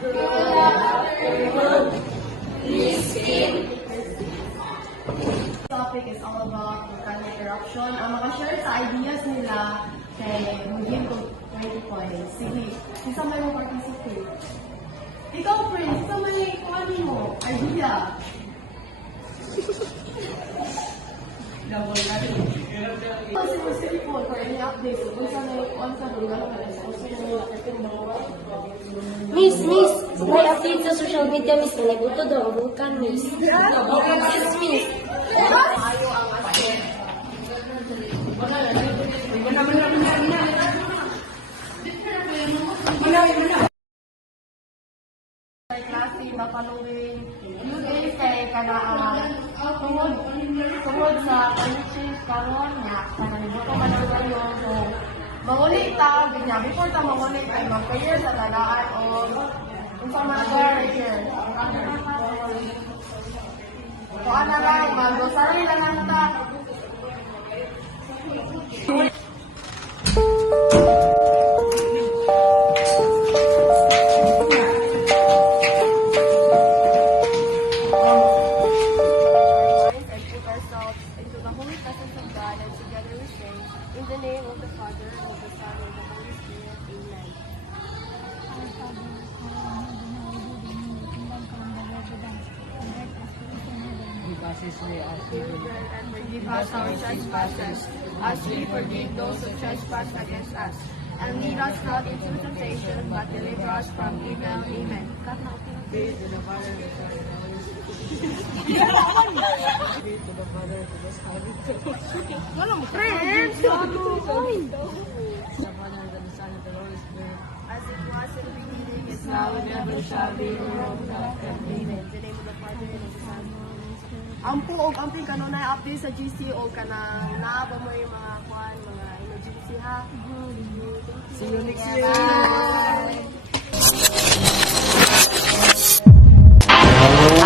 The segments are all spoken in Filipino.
Topic is all about volcanic eruption. Ang makashare sa ideas nila kay mag-give ko 20 points. Sige, isa may mo participate. Ikaw, Prince, isa may kuhanin mo idea. Double natin. Kasi mo si Paul for any updates. Kung saan na yung kuhan sa bulgano ka na sa kusa yung nakating mga Miss, may update sa social media, Miss. Nalaguto daw ang vulkan, Miss. Yes, Miss. Ayaw ang asin. Klase, mapaluwing. Yung days kay kanaan. Tungod sa climate karon nga. Kananibuto ka ng ganyan. So, mangulit ta, ganyan. Before ta mangulit ay mag-prayer sa talaan o kung sa mga here. Kung ano lang, mag-rosary lang ang ta. In the name of the Father, and of the Son, and of the Holy Spirit. Amen. And forgive us our trespasses, as we forgive those who trespass against us. And lead us not into temptation, but deliver us from evil. Amen. Friends, as it was in the beginning, is now, and ever shall be, world without end. Amen. In the name of the Father, and of the Son. Ampo og amping kanunay update sa GC o kanang naaba mo yung mga kwan, mga emergency ha. See you next year. Bye.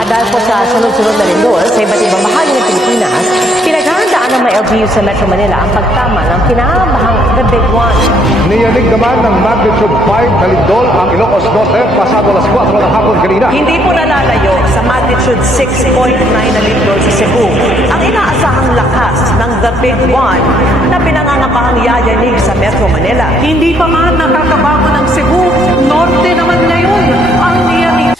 Dahil po sa sunod-sunod na lindol sa iba't ibang bahagi ng Pilipinas, pinaghahandaan ng mga LGU sa Metro Manila ang pagtama ng kinakabahang The Big One. Niyanig naman ng magnitude 5 na lindol ang Ilocos Norte pasado alas 4 ng hapon kanina. Hindi po nalalayo sa magnitude 6.9 na lindol sa Cebu ang inaasahang lakas ng The Big One na pinangangapahang yayanig sa Metro Manila. Hindi pa nga nakakabago ng Cebu, norte naman ngayon ang niyanig.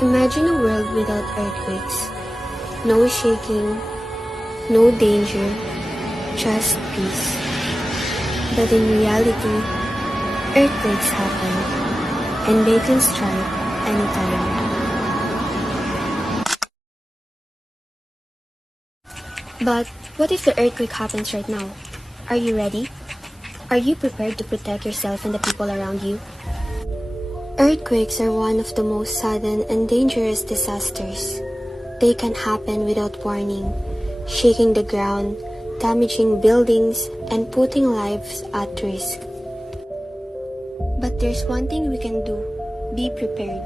Imagine a world without earthquakes. No shaking, no danger, just peace. But in reality, earthquakes happen, and they can strike anytime. But what if the earthquake happens right now? Are you ready? Are you prepared to protect yourself and the people around you? Earthquakes are one of the most sudden and dangerous disasters. They can happen without warning, shaking the ground, damaging buildings, and putting lives at risk. But there's one thing we can do: be prepared.